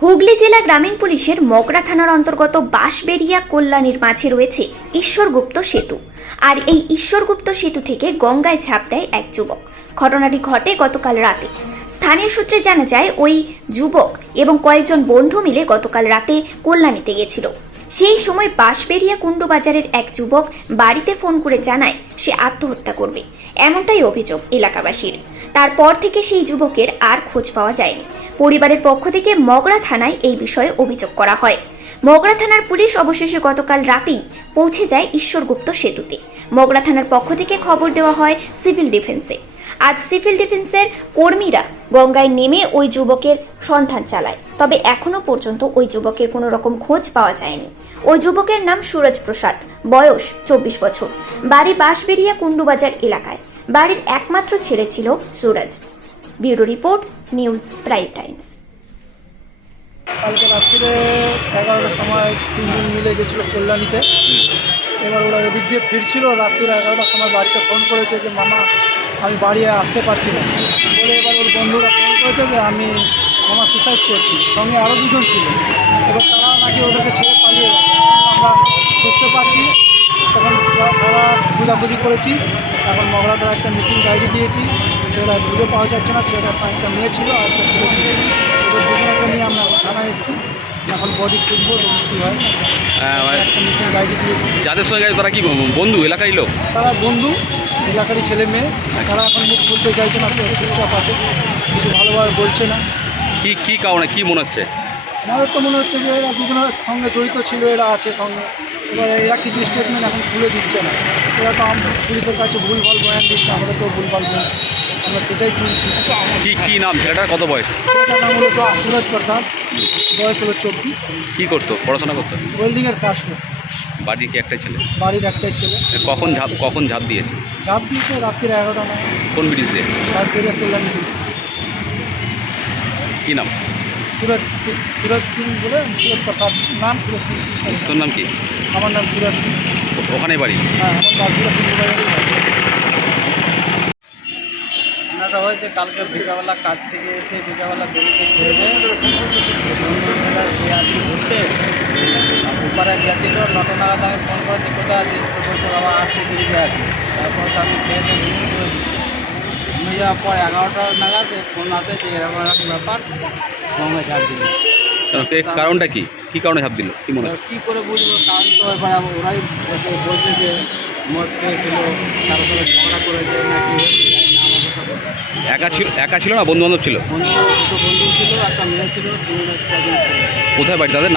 হুগলি জেলা গ্রামীণ পুলিশের মগরা থানার অন্তর্গত বাঁশবেড়িয়া কল্যাণীর মাঝে রয়েছে ঈশ্বরগুপ্ত সেতু। আর এই ঈশ্বরগুপ্ত সেতু থেকে গঙ্গায় ঝাঁপ দেয় এক যুবক। ঘটনাটি ঘটে গতকাল রাতে। স্থানীয় সূত্রে জানা যায় ওই যুবক এবং কয়েকজন বন্ধু মিলে গতকাল রাতে কল্যাণীতে গেছিল। সেই সময় বাঁশবেড়িয়া কুণ্ডবাজারের এক যুবক বাড়িতে ফোন করে জানায় সে আত্মহত্যা করবে, এমনটাই অভিযোগ এলাকাবাসীর। তারপর থেকে সেই যুবকের আর খোঁজ পাওয়া যায়নি। পরিবারের পক্ষ থেকে মগরা থানায় এই বিষয়ে অভিযোগ করা হয়। মগরা থানার পুলিশ অবশেষে গতকাল রাতেই পৌঁছে যায় ঈশ্বরগুপ্ত সেতুতে। মগরা থানার পক্ষ থেকে খবর দেওয়া হয় সিভিল ডিফেন্সে। আজ সিভিল ডিফেন্সের কর্মীরা গঙ্গায় নেমে ওই যুবকের সন্ধান চালায়, তবে এখনো পর্যন্ত ওই যুবকের কোনো রকম খোঁজ পাওয়া যায়নি। ওই যুবকের নাম সুরজ প্রসাদ, বয়স 24 বছর, বাড়ি বাঁশবেড়িয়া কুণ্ডবাজার এলাকায়। বাড়ির একমাত্র ছেলে ছিল Suraj. Bureau report, news prime Times. কালকে রাত্রিরে 11টার সময় তিনজন মিলে গেছিলো কল্যাণীতে। এবার ওরা ওদিক দিয়ে ফিরছিল। রাত্রিরে 11টার সময় বাড়িতে ফোন করেছে যে মামা আমি বাড়ি আসতে পারছি না বলে। এবার ওর বন্ধুরা ফোন করেছে যে আমি মামা সুসাইড করছি, সঙ্গে আরও দুজন ছিল। এবার তারা নাকি ওদেরকে ছেড়ে পালিয়ে গেছে। আমরা বুঝতে পারছি, তখন সারা খোঁজাখুঁজি করেছি। এখন মগরাধার একটা মিসিং ডায়েরি দিয়েছি, সেটা খুঁজে পাওয়া যাচ্ছে না। সেটা একটা মেয়ে ছিল আর একটা ছেলে ছিল। এবার দুজনকে নিয়ে আমরা থানায় এসেছি। এখন বডি খুঁজবো কী হয়। একটা মিসিং ডায়েরি দিয়েছি। যাদের সঙ্গে গেছে তারা কি বন্ধু, এলাকারই লোক? তারা বন্ধু, এলাকারই ছেলে মেয়ে। তারা এখন মুখ খুলতে চাইছে না, চুপচাপ আছে, কিছু ভালোভাবে বলছে না। কি কারণে, কি মনে হচ্ছে? আমাদের তো মনে হচ্ছে যে এরা দুজনের সঙ্গে জড়িত ছিল, এরা আছে সঙ্গে। এবার এরা কিছু স্টেটমেন্ট এখন খুলে দিচ্ছে না। এরা তো পুলিশের কাছে ভুলভাল বয়ান দিচ্ছে, আমাদের তো ভুলভাল বলছে, আমরা সেটাই শুনছি। কি নাম ছেলেটার? কত বয়স? সেটার নাম হলো সুরজ প্রসাদ, বয়স হলো 24। কি করতো? পড়াশোনা করতো? ওয়েল্ডিংয়ের কাজ করতো। বাড়ির কি একটাই ছেলে? বাড়ির একটাই ছেলে। কখন ঝাঁপ দিয়েছে? ঝাঁপ দিয়েছে রাত্রির 11টা নয়। কোন ব্রিজ দিয়ে? বাঁশবেড়িয়া কল্যাণী ব্রিজ। কি নাম? सूरज सिंह बोले, सूरज प्रसाद नाम, सूरज सिंह। তোর নাম কি? আমার নাম सूरज सिंह। ওখানে বাড়ি? হ্যাঁ, আমার বাঁশবেড়িয়া কুণ্ডবাজারের বাড়ি। ঘটনাটা হয়েছে কালকে বিকালবেলা কাজ থেকে এসে বিকালবেলা বেরিয়ে খেয়ে ঘুরতে উপরে গেছিল। 9টা নাগাদ আমি ফোন করেছি কোথায় আছি, তো বলছে বাবা আসছে বেরিয়ে আছি। তারপর আমি খেয়ে ঘুমিয়ে পড়েছি। ঘুমিয়ে যাওয়ার পর 11টা নাগাদ ফোন আসে যে এরকম একটা ব্যাপার, গঙ্গায় ঝাঁপ দিল। কারণটা কি? কি কারণে ঝাঁপ দিল কি মনে হয়? কী করে বুঝবো? কারণ তো এবার ওরাই বলছে যে মদ খেয়েছিল, কারোর সাথে ঝগড়া করেছে নাকি একা ছিল না বন্ধু বান্ধব ছিল? বন্ধু, দুটো বন্ধু ছিল, একটা মেয়ে ছিল, 2 জন ছিল। কোথায় বাড়ি তাদের? নাম